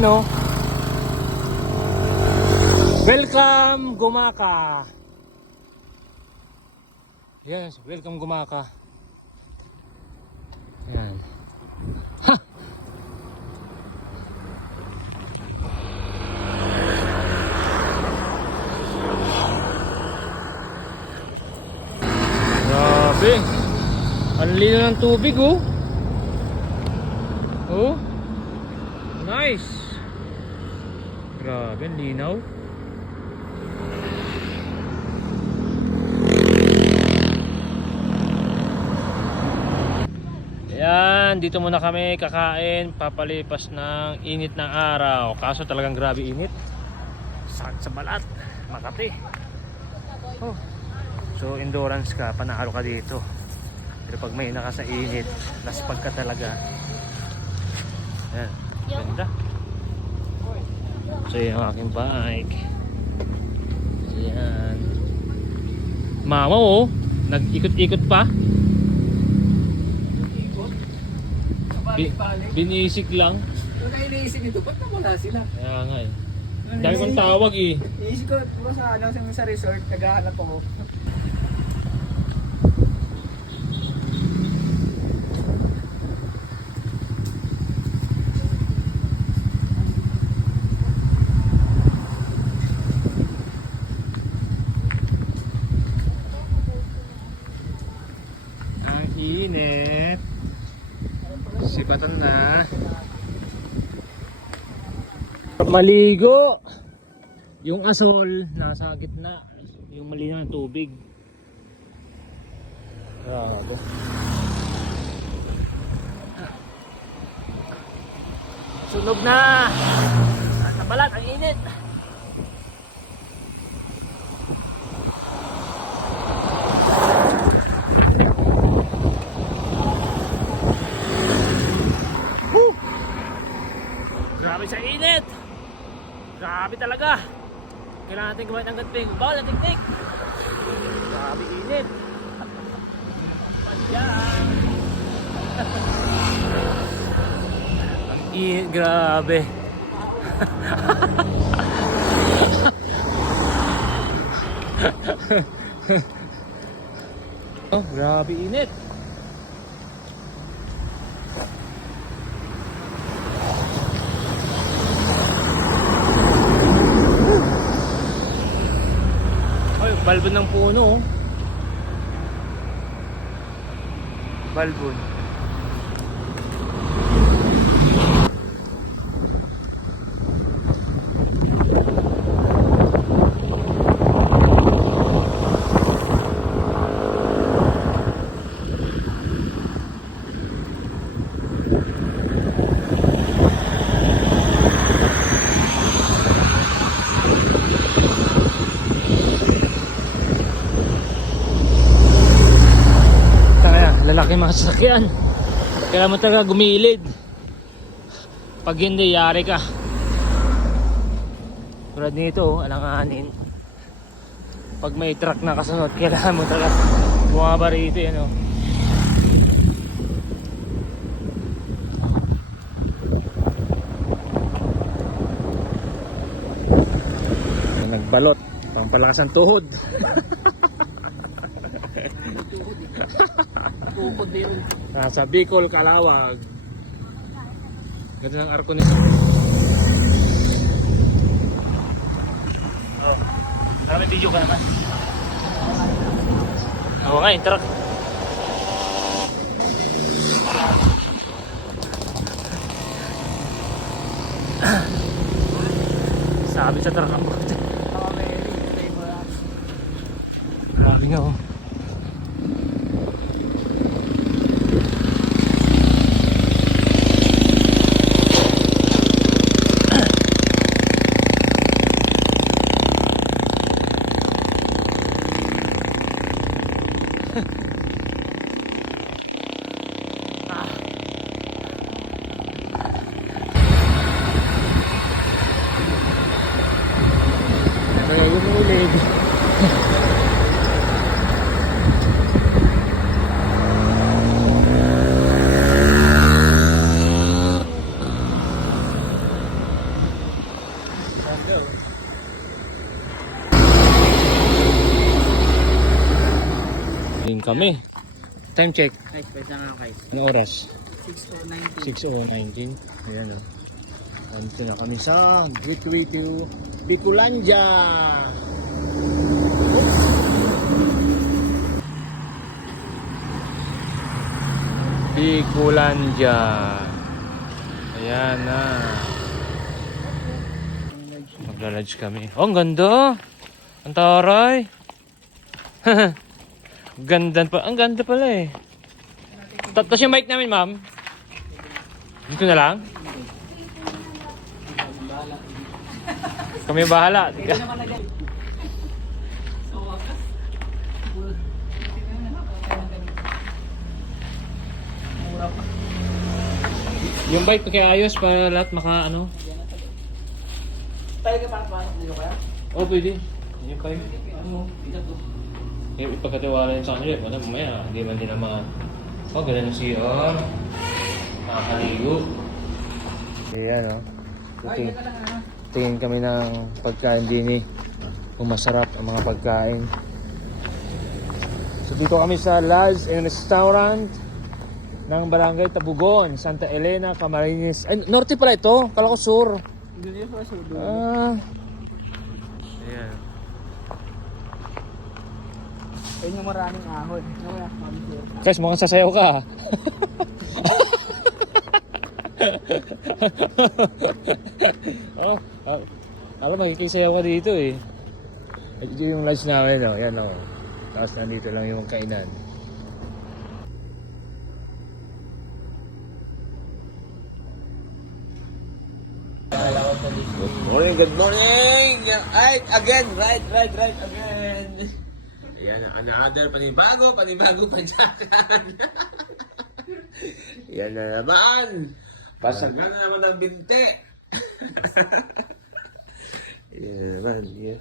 Ayan o. Welcome Gumaka. Yes, welcome Gumaka. Ayan. Ha! Grabe. Ang lino ng tubig oh. Oh. Nice. Grabe, ang linaw. Ayan, dito muna kami kakain, papalipas ng init ng araw. Kaso talagang grabe init. Sakit sa balat, Makati. Oh. So endurance ka, panalo ka dito. Pero pag may naka sa init, laspag ka talaga. Ayan, ganda. So yung aking bike. Ayan. Mama oh, nag-ikot-ikot pa. Binisik lang. Kung iniisip nito, ba't nawala sila? Kaya nga eh. Dami kong tawag eh. Iniisip ko, diba sa resort, naghahanap ako. Ang init. Sipatan na. Maligo. Yung asol nasa gitna. Yung malinaw ng tubig. Grabe. Sunog na. Sa balat ang init. Grabe sa init. Grabe talaga. Kailangan natin gumamit ng ganting. Bawal ang teknik. Grabe init. Ayan. Ang init, grabe. Oh, grabe init. Balbon ng puno oh. Balbon. Lalaki mga sasakyan. Kaya mo talaga gumilid. Pag hindi, yari ka. Tulad nito, alanganin. Pag may truck na kasunod, kailangan mo talaga bumaba rito yan oh. Nagbalot, pampalakas ang tuhod. Nasa Bicol, Calawag. Ganda ng arko nito. May video ka naman. Oo nga, yung truck. Sabi sa truck ang buhat. Grabe nga oh. Kaya gumulid. Tingin kami. Time check. Guys, pwede nga guys. Anong oras? 6:19. 6:19. Ayan o. Andito na kami sa Gateway to Bicolandia. Bicolandia. Ayan na. Magla-lodge kami. Oh, ang ganda. Ang taray. Ganda pa. Ang ganda pala eh. Tapos yung mic namin, ma'am. Dito na lang. Kami bahala. Yung bike pakiayos para lahat maka ano. Tayo ka pasok dito kaya? Oh, pwede. Yung bike. Yung ipagkatiwala yun sa kanila. Wala, mamaya. Hindi man din naman. Oh, ganda ng CR. Nakakaligo. Ayan, oh. Tingin kami ng pagkain din eh. Kung masarap ang mga pagkain. So dito kami sa Lodge and Restaurant ng Barangay Tabugon, Santa Elena, Camarines. Ay, norte pala ito. Kala ko sur. Hindi pa sa dulo. Ayan. Ayun yung maraming ahon. Ano kaya? Guys, mukhang sasayaw ka. Alam, magkikisayaw ka dito eh. Ito yung lodge namin, oh. Yan, oh. Tapos nandito lang yung kainan. Good morning! Right again, right again. Ayan, another panibago pansakan. Yan na naman. Pasagan na naman ng binte. Yan naman, yan.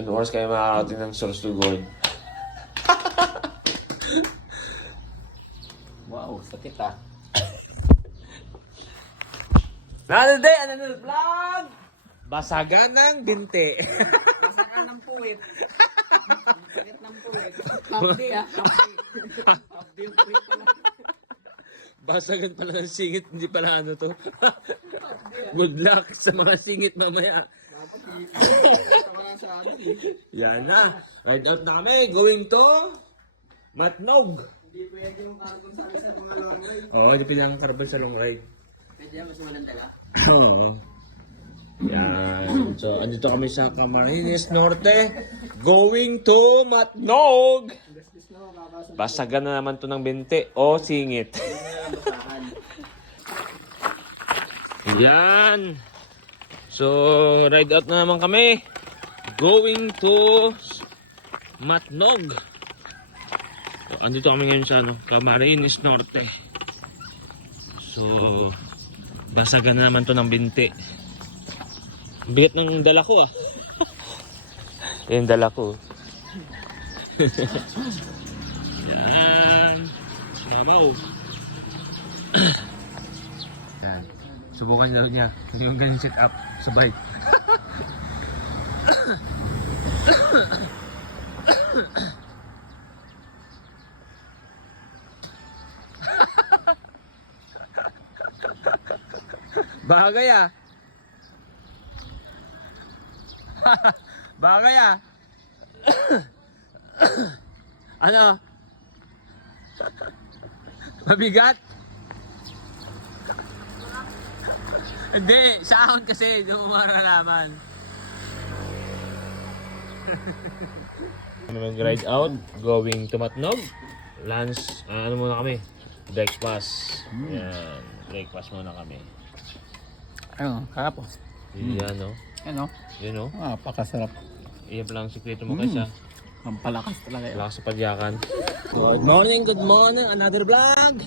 Ano oras kayo makakarating ng source to God? Wow, sakit ah. Another day, another vlog! Basagan ng binte. Pasakan ng puwit. Sakit ng puwit. Hapdi ah. Hapdi yung puwit pala. Basagan pala ng singit, hindi pala ano to. Good luck sa mga singit mamaya. Yan na. Ride out na kami. Going to Matnog. Hindi pwede yung carbon sa mga long ride. Oo, hindi pwede ang carbon sa long ride. Pwede yan, mas walang taga. Oo. Yan. So, andito kami sa Camarines Norte. Going to Matnog. Basagan na naman to ng binte o singit. Yan. So, ride out na naman kami. Going to Matnog. So, andito kami ngayon sa Camarines Norte. So, basagan na naman to ng binte. Bigat ng dala ko ah. Yung dala ko. Yan. Mamaw. Yan. Subukan daw niya yung ganyan set up sa bike. Bagay ah. Bagay ah. Ano? Mabigat? Hindi, sa ahon kasi, hindi mo maralaman. Mag-ride out, going to Matnog. Lunch, ano muna kami? Breakfast. Yan, breakfast muna kami. Ano, kakapos. Yan no? Ano? Yun no? Pakasarap. Iyan pala ang sikreto mo kaysa. Ang palakas talaga yun. Lakas sa padyakan. Good morning. Another vlog.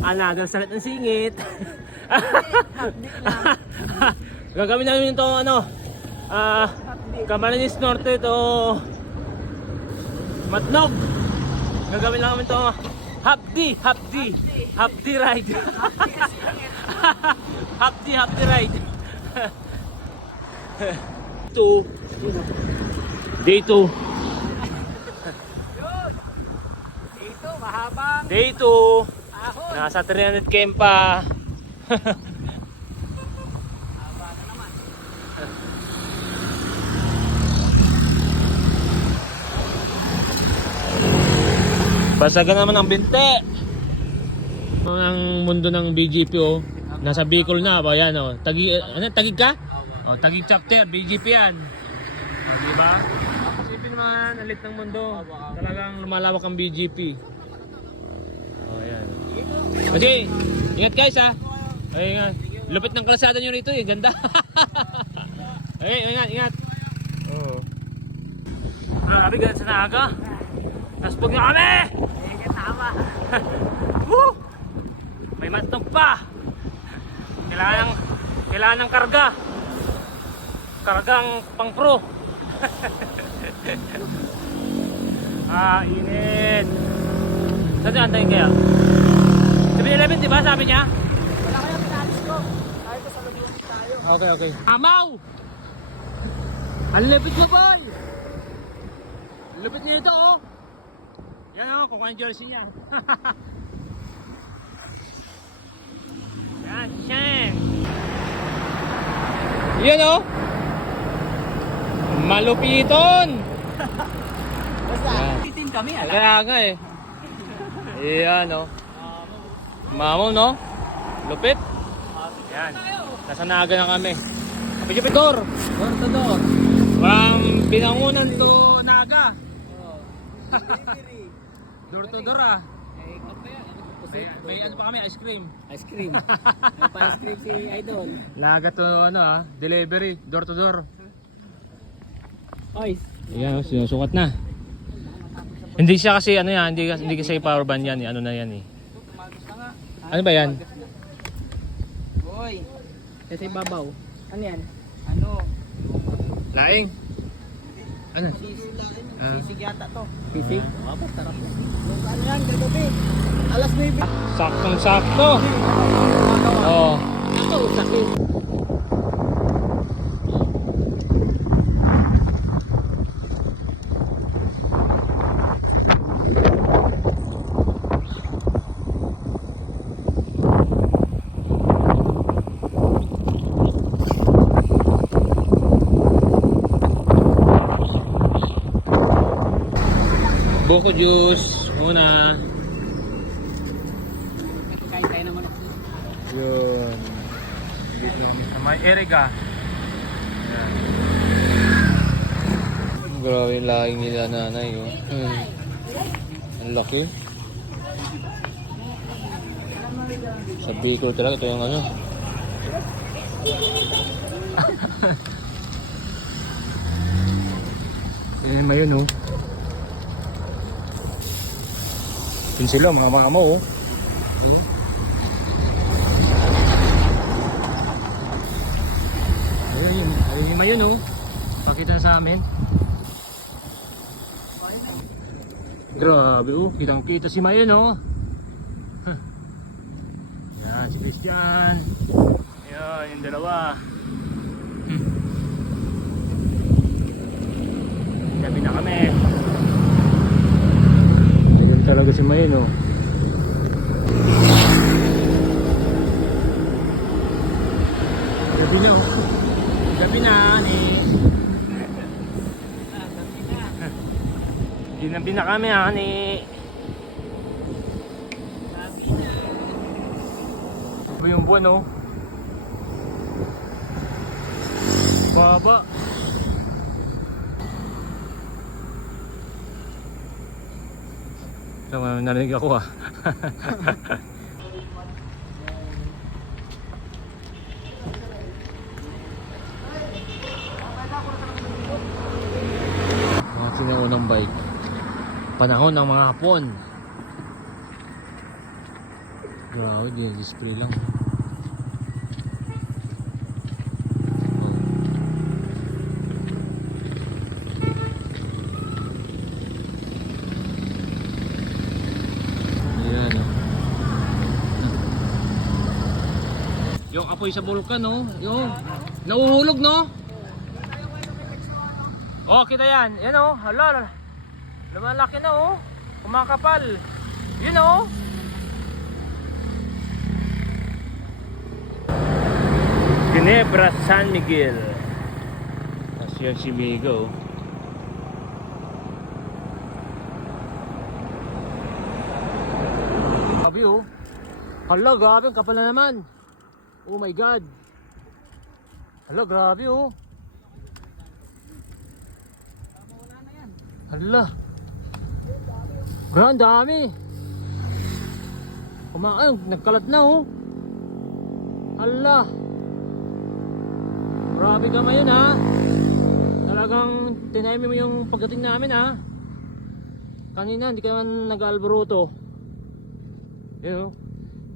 Another salit ng singit. Gagawin namin ito, Camarines Norte to Matnog. Gagawin lang namin ito, Hapdi ride. Hapdi ride. Day 2. Habang Day 2. ahon. Nasa 300 km pa. Haba na naman. Basagan naman ang binte. Ang mundo ng BGP oh. Nasa Bicol na ba yan oh. Tagig ka? Oh, Tagig chapter, BGP yan. Oh, di ba? Isipin naman, alit ng mundo. Talagang lumalawak ang BGP. Oh, yan. Okay, ingat guys ha. Ay, ingat. Lupit ng kalsada nyo rito eh, ganda. Okay, ingat. Oh. Grabe, ganun sa naaga. Taspog na kami! Tama. Woo! May matnog pa. Kailangan ng karga. Kargang pang pro. Init. Saan antayin kaya? 7-Eleven, di ba sabi niya? Wala kaya pinalis ko. Tayo ko sa lubungan tayo. Okay. Amaw! Ang lupit mo, boy! Lupit niya ito, oh! Yan, oh, kung ang jersey niya. Yan, Sheng! Yan, oh! Malupiton! Basta, Yan. titin kami, alam. Kaya nga eh. Yan, oh. Mamaw, no? Lupit. Yan. Nasa Naga na kami. Kapit-door! Door to door. Walang binangunan to Naga. Delivery. Door to door ah. Eh, kape yan. May ano pa kami, ice cream. Ice cream. May pa-ice cream si Idol. Naga to ano ah, delivery, door to door. Oy. Ayan, sinusukat na. Hindi siya kasi ano yan, hindi kasi power band yan, ano na yan eh. Ano ba yan? Oy. Kasi babaw. Ano yan? Ano? Laing. Ano? Sisig yata to. Sisig? Wabot, sarap. Ano yan, gagabi? Alas 9. Saktong sakto. Oh. Ako, sakit. Buko juice muna. Kain tayo naman. Yun. Dito sa may Erika. Ayan. Grabe yung laing nila nanay oh. Ang laki. Sa Bicol talaga ito yung ano. Yan ba yun oh. Yun sila mga mo oh. Ayun yung mayon oh. Pakita sa amin. Grabe oh, kitang kita si Mayon oh. Huh. Yan si Christian. Yan yung dalawa. Gabi na kami. Ayun talaga si Mayon oh. Gabi na oh. Gabi na ni. Ginabi na kami ni. Ito yung buwan oh. Baba. Ito, narinig ako ah. Unang bike. Panahon ng mga hapon. Grabe, display lang. Ayan oh. Yung apoy sa bulkan oh. Yung nauhulog no. Oh, kita yan. Yan oh. Hala. Lumalaki na oh. Kumakapal. You know? Ginebra San Miguel. Tapos yun si Migo. Grabe oh. Hala, grabe. Ang kapal na naman. Oh my God. Hala, grabe oh. Hala. Grand dami. Nagkalat na oh. Hala. Grabe ka ngayon ha. Talagang tinaymi mo yung pagdating namin ha. Kanina hindi ka naman nag-alboroto. Yun oh.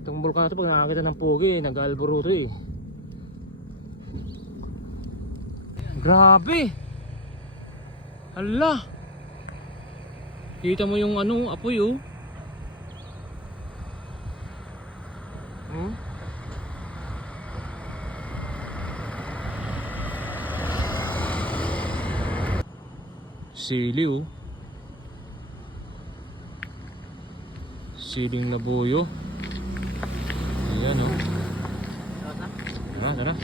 Itong bulkan na ito pag nakakita ng pogi, nag-alboroto eh. Grabe. Hala. Kita mo yung ano, apoy oh. Hmm? Sili oh. Siling labuyo. Ayan oh. Tara, tara.